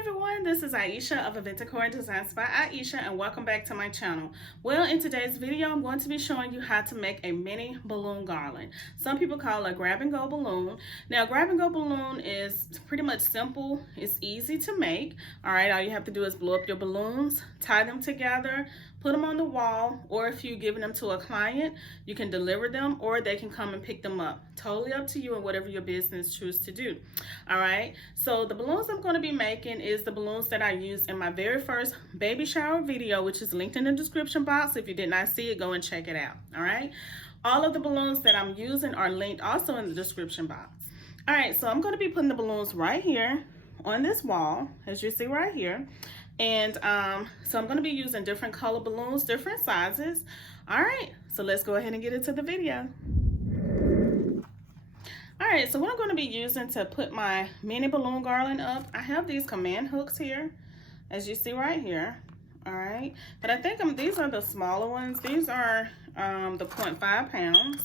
everyone, this is Aisha of Event Decor and Designs by Aisha, and welcome back to my channel. Well, in today's video, I'm going to be showing you how to make a mini balloon garland. Some people call it a grab and go balloon. Now, grab and go balloon is pretty much simple. It's easy to make. All right, all you have to do is blow up your balloons, tie them together, put them on the wall, or if you're giving them to a client, you can deliver them or they can come and pick them up. Totally up to you and whatever your business chooses to do. All right, so the balloons I'm going to be making is the balloons that I used in my very first baby shower video, which is linked in the description box. If you did not see it, go and check it out. All right, all of the balloons that I'm using are linked also in the description box. All right, so I'm going to be putting the balloons right here on this wall, as you see right here. And so I'm going to be using different color balloons, different sizes. All right, so let's go ahead and get into the video. All right, so what I'm going to be using to put my mini balloon garland up, I have these command hooks here, as you see right here. All right, but I think these are the smaller ones. These are the 0.5 pounds.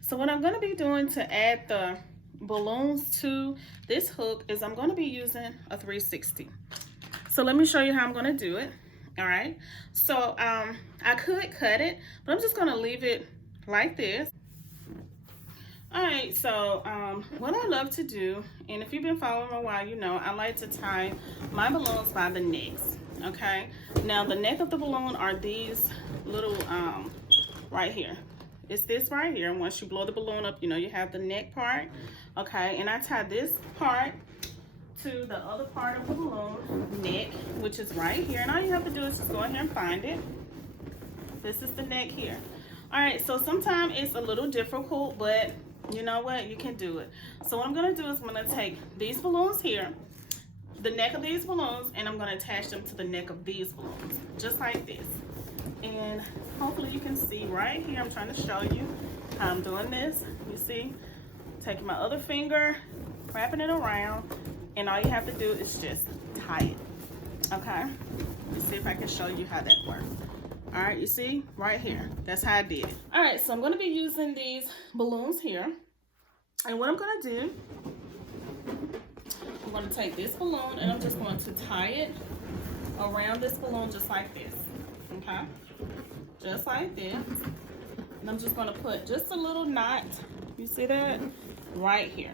So what I'm going to be doing to add the balloons to this hook is I'm going to be using a 360. So let me show you how I'm going to do it. All right, so I could cut it, but I'm just going to leave it like this. All right, so what I love to do, and if you've been following me a while, you know I like to tie my balloons by the necks. Okay, now the neck of the balloon are these little right here. It's this right here, and once you blow the balloon up, you know you have the neck part. Okay, and I tie this part to the other part of the balloon neck, which is right here, and all you have to do is just go ahead and find it. This is the neck here. All right, so sometimes it's a little difficult, but you know what, you can do it. So what I'm going to do is I'm going to take these balloons here, the neck of these balloons, and I'm going to attach them to the neck of these balloons, just like this. And hopefully you can see right here, I'm trying to show you how I'm doing this. You see, taking my other finger, wrapping it around, and all you have to do is just tie it. Okay, let's see if I can show you how that works. All right, you see right here, that's how I did it. All right, so I'm going to be using these balloons here, and what I'm going to do, I'm going to take this balloon and I'm just going to tie it around this balloon just like this. Okay, just like this, and I'm just going to put just a little knot, you see that, right here.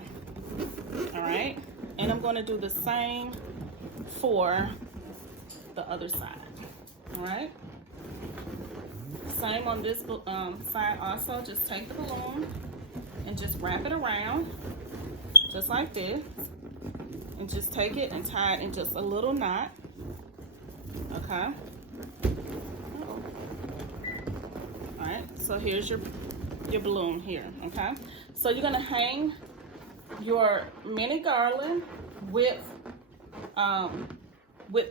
All right, and I'm going to do the same for the other side. All right, same on this side also. Just take the balloon and just wrap it around just like this, and just take it and tie it in just a little knot. Okay, all right, so here's your balloon here. Okay, so you're gonna hang your mini garland with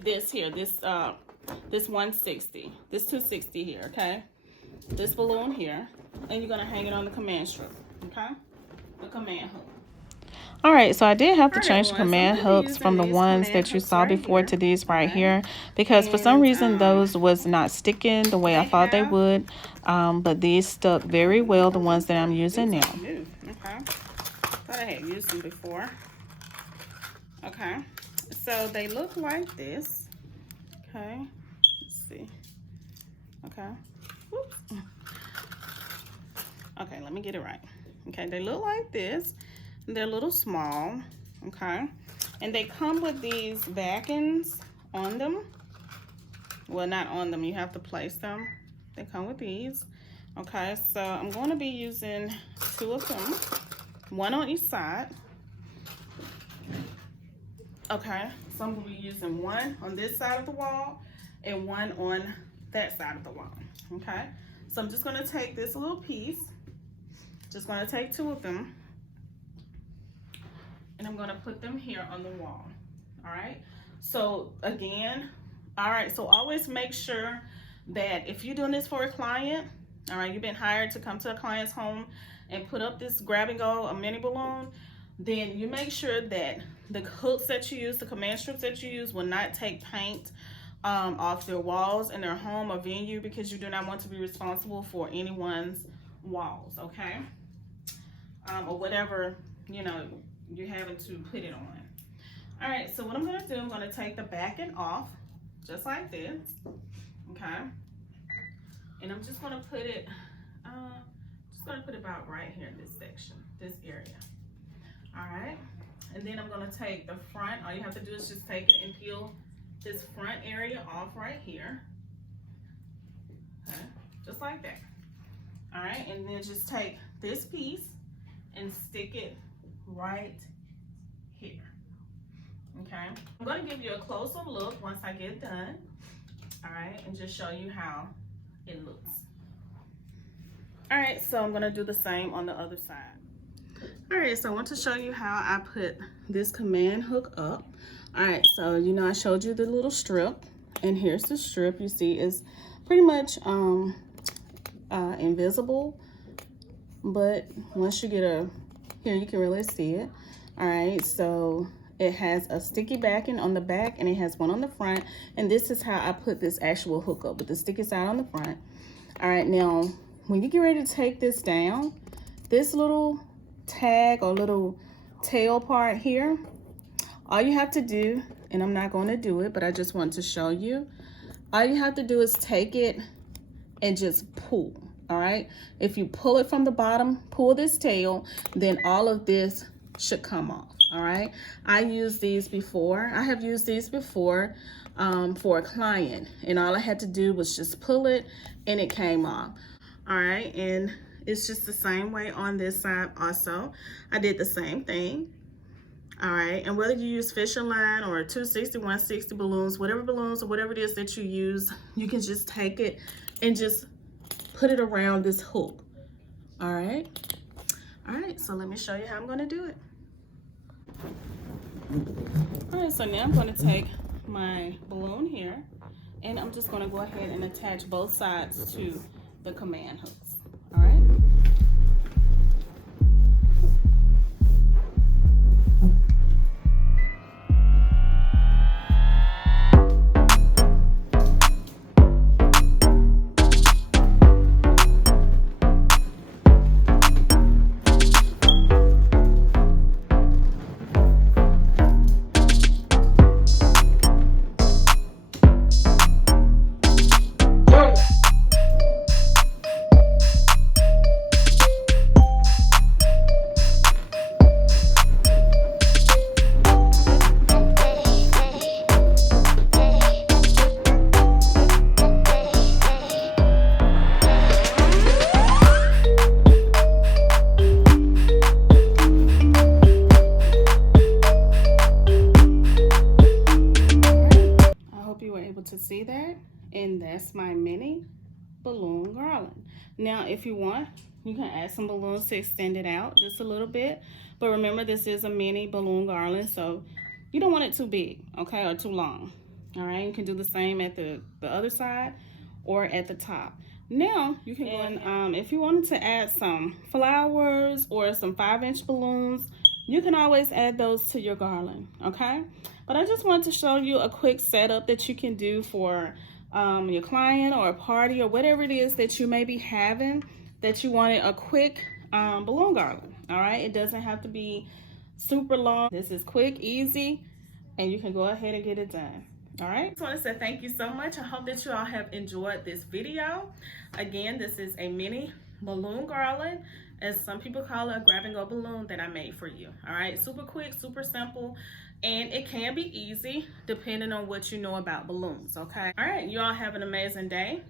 this here, this 160, this 260 here. Okay, this balloon here, and you're gonna hang it on the command strip. Okay, the command hook. All right, so I did have to change the command hooks from the ones that you saw before to these right here, because for some reason those was not sticking the way I thought they would, but these stuck very well, the ones that I'm using now. Okay, thought I had used them before. Okay, so they look like this. Okay, let's see. Okay, whoops. Okay, let me get it right. Okay, they look like this. They're a little small. Okay, and they come with these backings on them. Well, not on them, you have to place them. They come with these. Okay, so I'm going to be using 2 of them, 1 on each side. Okay, so I'm going to be using 1 on this side of the wall and 1 on that side of the wall. Okay, so I'm just going to take this little piece, just going to take 2 of them, and I'm going to put them here on the wall. All right, so again, all right, so always make sure that if you're doing this for a client, all right, you've been hired to come to a client's home and put up this grab and go, a mini balloon, then you make sure that the hooks that you use, the command strips that you use, will not take paint off their walls in their home or venue, because you do not want to be responsible for anyone's walls. Okay, or whatever, you know, you're having to put it on. All right, so what I'm gonna do, I'm gonna take the backing off, just like this, okay? And I'm just gonna put it, about right here in this section, this area. All right, and then I'm gonna take the front. All you have to do is just take it and peel this front area off right here. Okay, just like that. All right, and then just take this piece and stick it right here. Okay, I'm going to give you a closer look once I get done. All right, and just show you how it looks. All right, so I'm going to do the same on the other side. All right, so I want to show you how I put this command hook up. All right, so you know I showed you the little strip, and here's the strip. You see it's pretty much invisible, but once you get here you can really see it. All right, so it has a sticky backing on the back and it has one on the front, and this is how I put this actual hook up, with the sticky side on the front. All right, now when you get ready to take this down, this little tag or little tail part here, all you have to do, and I'm not going to do it, but I just want to show you, all you have to do is take it and just pull. All right, if you pull it from the bottom, pull this tail, then all of this should come off. All right, I used these before. I have used these before for a client, and all I had to do was just pull it and it came off. All right, and it's just the same way on this side also. I did the same thing. All right, and whether you use Fisher line or 260, 160 balloons, whatever it is that you use, you can just take it and just put it around this hook. All right, so let me show you how I'm going to do it. All right, so now I'm going to take my balloon here, and I'm just going to go ahead and attach both sides to the command hooks. All right. To see that, and that's my mini balloon garland. Now if you want, you can add some balloons to extend it out just a little bit, but remember this is a mini balloon garland, so you don't want it too big, okay, or too long. All right, you can do the same at the other side or at the top. Now you can go and if you wanted to add some flowers or some 5-inch balloons, you can always add those to your garland, okay? But I just wanted to show you a quick setup that you can do for your client or a party or whatever it is that you may be having, that you wanted a quick balloon garland. All right, it doesn't have to be super long. This is quick, easy, and you can go ahead and get it done. All right, I just want to say thank you so much. I hope that you all have enjoyed this video. Again, this is a mini balloon garland, as some people call it, a grab and go balloon that I made for you. All right, super quick, super simple, and it can be easy depending on what you know about balloons. Okay, all right, you all have an amazing day.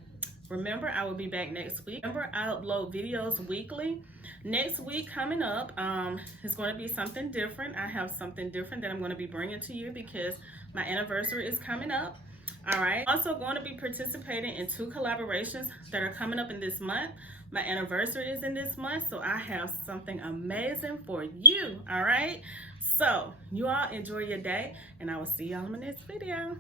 Remember, I will be back next week. Remember, I upload videos weekly. Next week coming up is going to be something different. I have something different that I'm going to be bringing to you because my anniversary is coming up. All right, also going to be participating in 2 collaborations that are coming up in this month. My anniversary is in this month, so I have something amazing for you. All right, so you all enjoy your day, and I will see y'all in my next video.